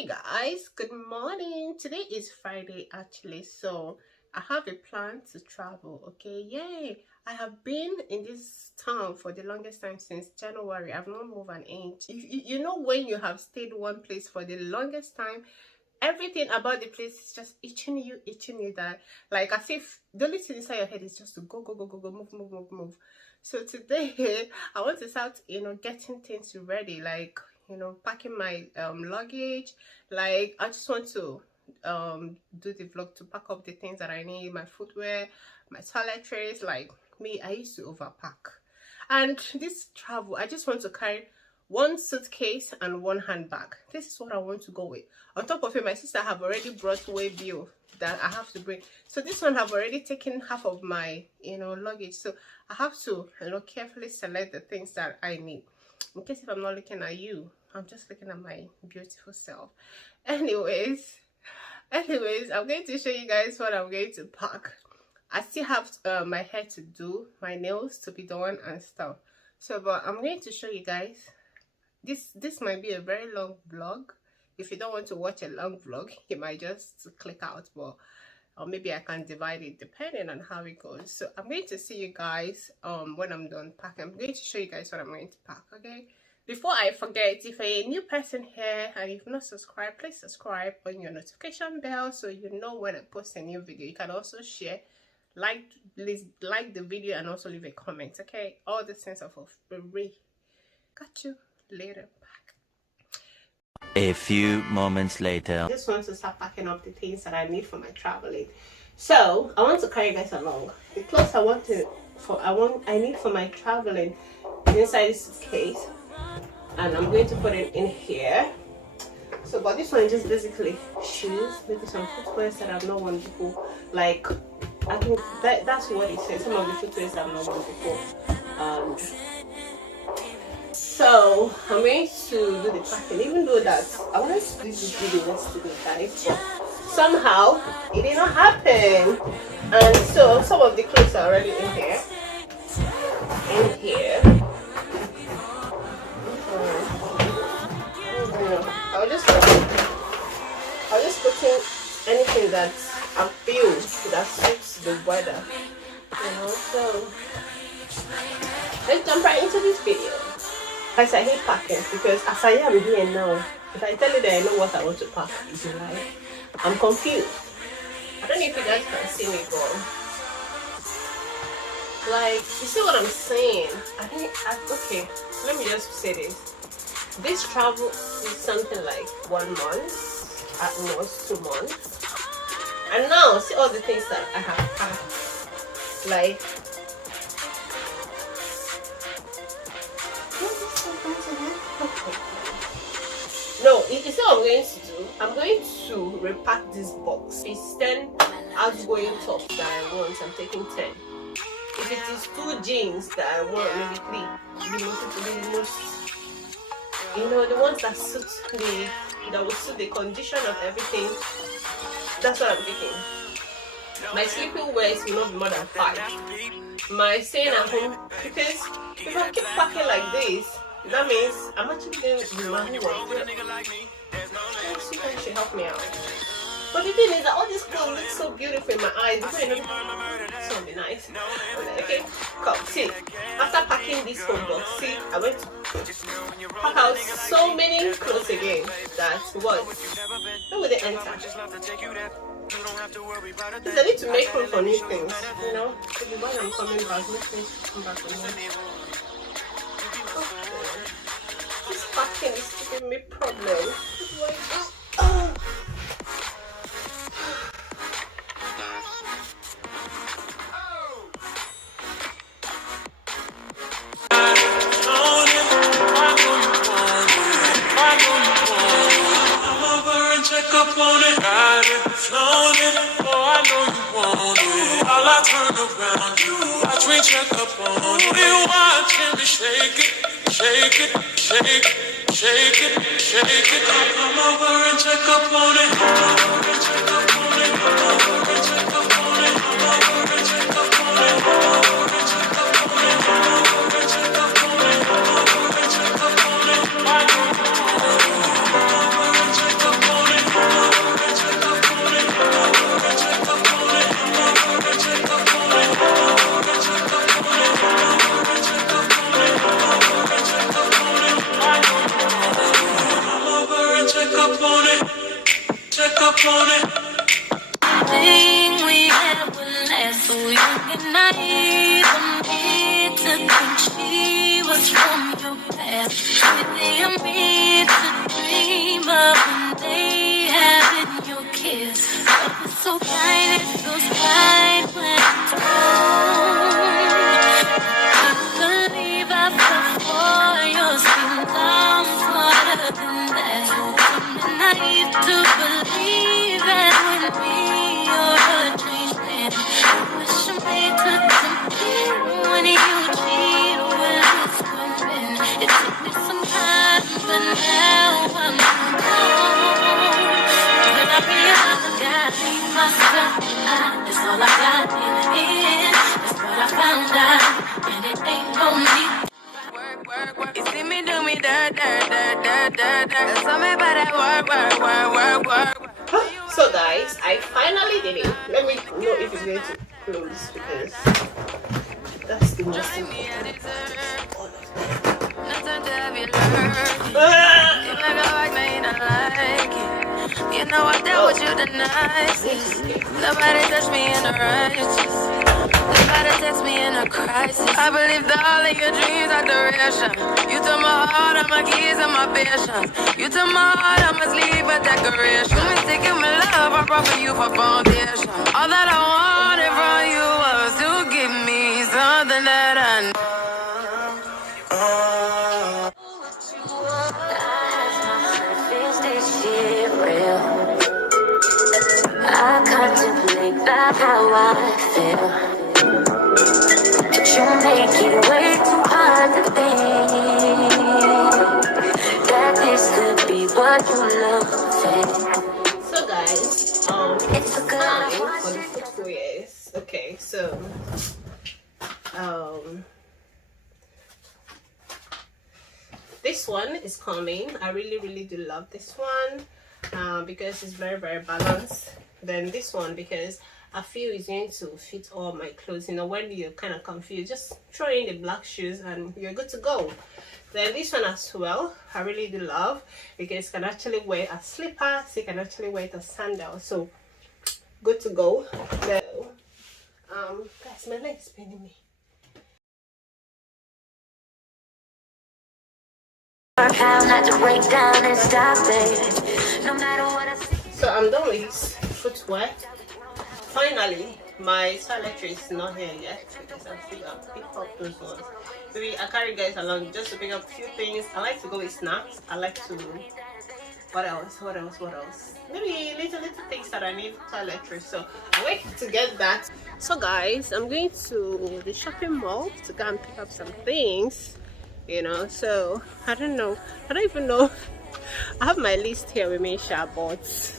Hi guys, good morning. Today is Friday actually, so I have a plan to travel. Okay, yay! I have been in this town for the longest time since January. I've not moved an inch. You know when you have stayed one place for the longest time, everything about the place is just itching you that like as if the only thing inside your head is just to go go go go go move. So today I want to start getting things ready, like packing my luggage. Like I just want to do the vlog to pack up the things that I need, my footwear, my toiletries. Like me, I used to overpack, and this travel I just want to carry one suitcase and one handbag. This is what I want to go with. On top of it, my sister have already brought way bill that I have to bring. So this one have already taken half of my luggage. So I have to carefully select the things that I need. In case if I'm not looking at you, I'm just looking at my beautiful self. Anyways, I'm going to show you guys what I'm going to pack. I still have my hair to do, my nails to be done and stuff. So but I'm going to show you guys. This might be a very long vlog. If you don't want to watch a long vlog, you might just click out, but or maybe I can divide it depending on how it goes. So I'm going to see you guys when I'm done packing. I'm going to show you guys what I'm going to pack. Okay, before I forget, if you're a new person here and you've not subscribed, please subscribe on your notification bell so you know when I post a new video. You can also share, please like the video, and also leave a comment. Okay, all the things of free. Got you later. A few moments later. I just want to start packing up the things that I need for my traveling. So I want to carry you guys along. The clothes I need for my traveling inside this suitcase, and I'm going to put it in here. So but this one is just basically shoes, maybe some footwear that I've not worn before. Like I think that's what it says. Some of the footwear that I've not worn before. So I'm going to do the packing, even though that I wanted to do this video yesterday, guys, but somehow it did not happen. And so some of the clothes are already in here. I'll just put in anything that I feel that suits the weather, So let's jump right into this video. Guys, I hate packing because as I am here now, if I tell you that I know what I want to pack, it's a lie. I'm confused. I don't know if you guys can see me, but like, you see what I'm saying? Okay, let me just say this. This travel is something like 1 month, at most 2 months. And now, see all the things that I have packed. Like, no, you see what I'm going to do? I'm going to repack this box. It's 10 outgoing tops that I want. I'm taking 10. If it is 2 jeans that I want, maybe 3. The ones that that will suit the condition of everything. That's what I'm thinking. My sleeping wears will not be more than 5. My staying at home, because if I keep packing like this, that means I'm actually going to be my homework. You guys should help me out. But the thing is that all these clothes look so beautiful in my eyes. It's gonna be nice. Okay, come see. After packing this whole box, see, I went to pack out so many clothes again. That's what. Where will they enter? Because I need to make room for new things. Maybe when I'm coming back, new things come back for me. This packing is giving me problems. Turn around you, watch me check up on you, watching me shake it, shake it, shake it, shake it, shake it. Come over and check up on it. Come over and check up on it. Come over and check up on it. Come over and check up on it. Come over and check up on it. Come over and check up on it. Come over and check up on it. I know you want it. Come over and check up on it. check up on it, check up on it. Thing we had would last so young and naive. For me to think she was from your past. Really, I'm made to dream of when they have it in your kiss. Love is so kind, it feels right when it's wrong. I believe I fell for your skin. I'm smarter than that. I'm naive to believe that with me you're a changed man. I wish I made to compete when you cheat with this woman. It took me some time, but now I'm gone. When I realize I gotta leave myself behind, that's all I got in the end. That's what I found out, and it ain't no need. Work. You see me do me dirt. Tell me about that work. So guys, I finally did it. Let me know if it's going to close because that's the most important part. You know I dealt with you the nicest. Nobody touched me in the righteous. Nobody text me in a crisis. I believed all of your dreams are duration. You took my heart, all my keys, and my patience. You took my heart, I must leave a decoration. You mistaken my love, I brought for you for foundation. All that I wanted from you was to give me something that I know. I contemplate about how I feel. Did you make it way too hard to think that this could be what you love? So guys, it's time for the footwears. Okay, so this one is coming. I really do love this one because it's very balanced. Then this one because I feel it's going to fit all my clothes. You know, when you're kind of confused, just throw in the black shoes and you're good to go. Then this one as well, I really do love because you can actually wear a slipper, so you can actually wear it as sandal. So good to go. So guys, my leg is paining me. So I'm done with footwear. Finally, my toiletry is not here yet because I still have to pick up those ones. Maybe I carry guys along just to pick up a few things. I like to go with snacks. I like to what else? Maybe little things that I need toiletry. So I wait to get that. So guys, I'm going to the shopping mall to go and pick up some things. You know, so I don't even know. I have my list here with me, but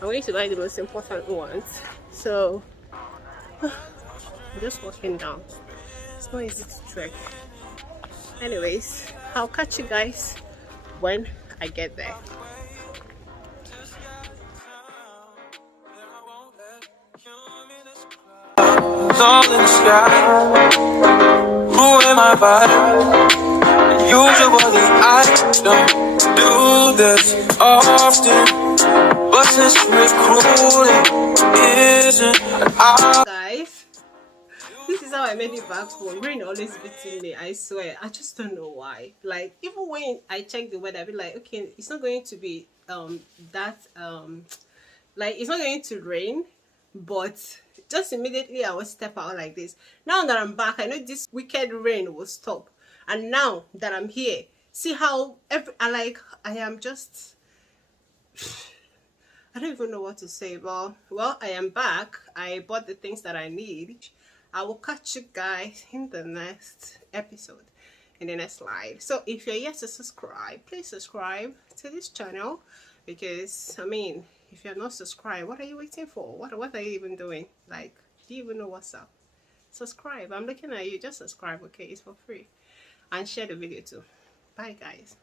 I'm going to buy the most important ones. So I'm just walking down. It's not easy to trek. Anyways, I'll catch you guys when I get there. All in the sky. Who am I by? Usually I don't do this often, but since recruiting isn't an option. Guys, this is how I made it back home. Rain always beating me, I swear. I just don't know why. Like, even when I check the weather, I be like, okay, it's not going to be like it's not going to rain, but just immediately I will step out like this. Now that I'm back, I know this wicked rain will stop. And now that I'm here, see how I am just I don't even know what to say. Well, I am back. I bought the things that I need. I will catch you guys in the next episode, in the next slide. So if you're yet to subscribe, please subscribe to this channel, because I mean, if you're not subscribed, what are you waiting for? What are you even doing? Like, do you even know what's up? Subscribe. I'm looking at you. Just subscribe, okay? It's for free. And share the video too. Bye guys.